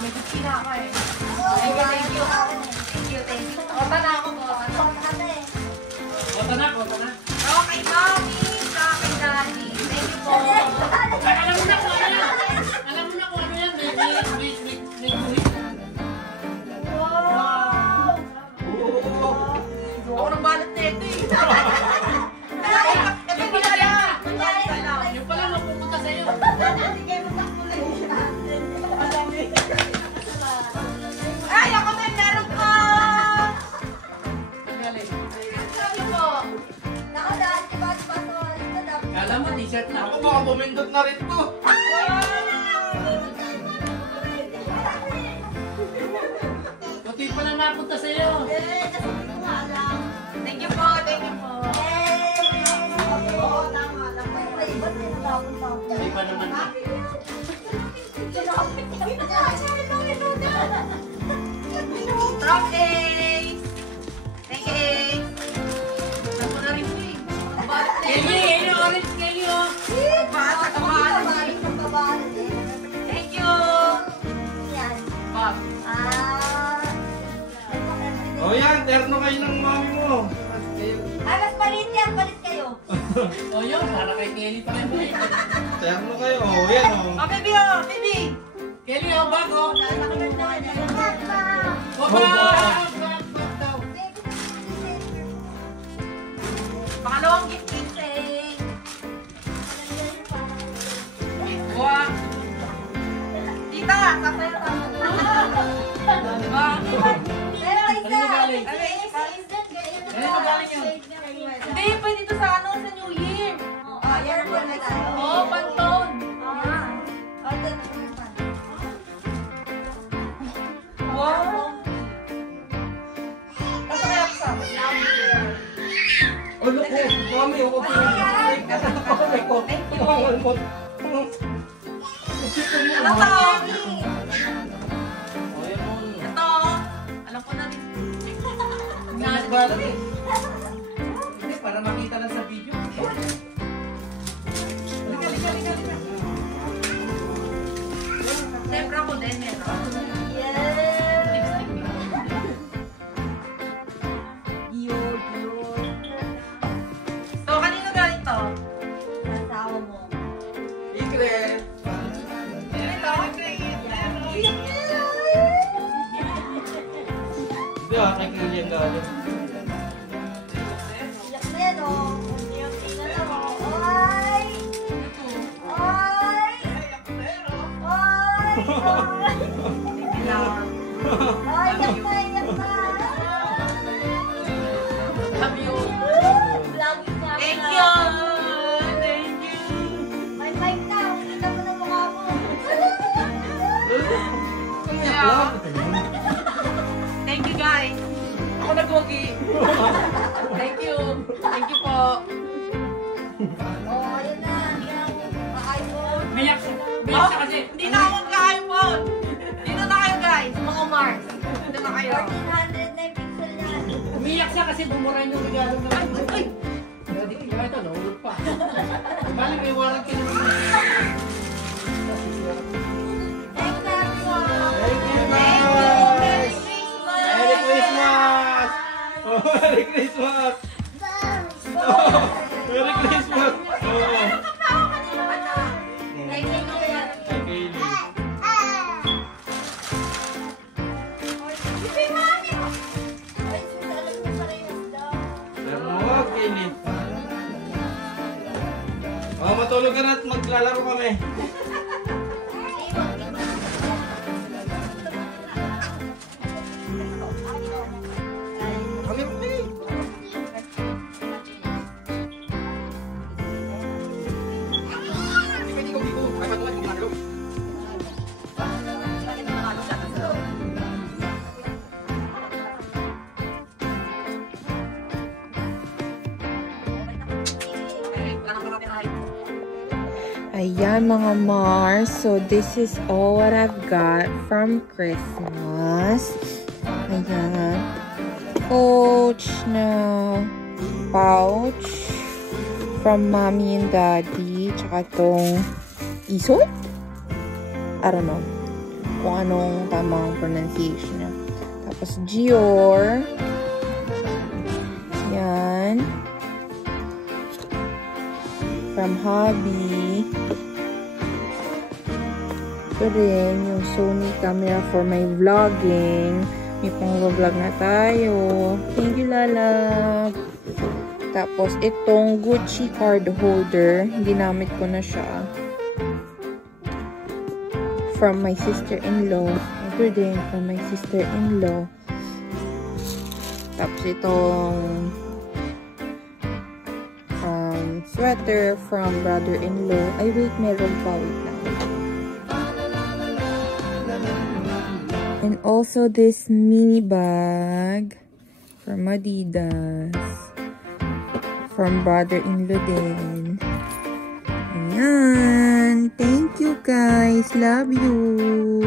may kutsina ka eh. Thank you. Thank you. Kota na ako, kota na. Okay, Mami. Sa akin, Daddy. Thank you po. Alam mo na kung ano yan. Alam mo na kung ano yan. May buhit. Wow! Ako nang balat na ito eh. Yung pala mapupunta sa'yo. Ay, ako may meron ko! Sabi po. Nakadaan, diba? Kala mo, t-shirt na. Ako baka bumindot na rin to. Buti pa lang napunta sa'yo. Thank you po, thank you po. Hindi pa naman na. From Ace. Thank you, Ace. Gusto na rin po eh. Kelly, orange Kelly oh. Thank you. Bob. O yan, terno kayo ng mami mo. Mas palit yan, palit kayo. O yun, para kay Kelly pa rin mo eh. Terno kayo, o yan o. Oh, baby, oh, baby. Kelly, oh, bag oh. Pangalawang gift ginseng. Wow. Tita, sasayo ka. Diba? Ano galing? Hindi, pwede ito sa ano, sa New Year. Oh, Pantone. Wow. Ano kaya sa? O, look po, mami, o, po. Thank you. Ano to? Ito. Alam ko na rin. Nagbalat eh. Hindi, para makita lang sa video. Lika. Siyempre ako din, meron. So, kanino galing to? Secret. Hindi ah, kay Killian galing. Love you. Thank you. Thank you. May mic na, kita mo ng mukha mo. Yeah. Thank you guys. Ako nagwagi. Thank you. Thank you po. Oh, ayun na. Hindi na ako ka-iPhone. Biyak siya kasi. Hindi na ako ka-iPhone. Dito na kayo guys. Mga Mars. Dito na kayo. 1400 na yung pixel yan. Umiyak siya kasi bumurahin yung regalo na rin. Ay! Hindi ko ito, nahulog pa. Bali, may warranty naman. Thanks, everyone. Thank you, Thank you. guys. Merry Christmas. Merry Christmas! Oh, Merry Christmas! Oh, Merry Christmas! Oh. Thank you, Kuya. Kay Kaylee. Ay, alam niyo parehas daw. Terno mo, Kaylee. Oh, matulog ka na at maglalaro kami. Kami kami. Ayan mga Mars, so this is all what I've got from Christmas. Ayan. Coach na pouch from Mommy and Daddy. Tsaka tong isot? I don't know. kung anong tamang pronunciation niya. Tapos Gior. Yan. From Hobby. Ito rin yung Sony camera for my vlogging. May pang-vlog na tayo. Thank you, Lala. Tapos itong Gucci card holder. Ginamit ko na siya. From my sister-in-law. Ito din from my sister-in-law. Tapos itong sweater from brother-in-law. Ay, wait, meron pa. Wait lang. And also this mini bag from Adidas. From brother-in-law din. Ayan. Thank you guys. Love you.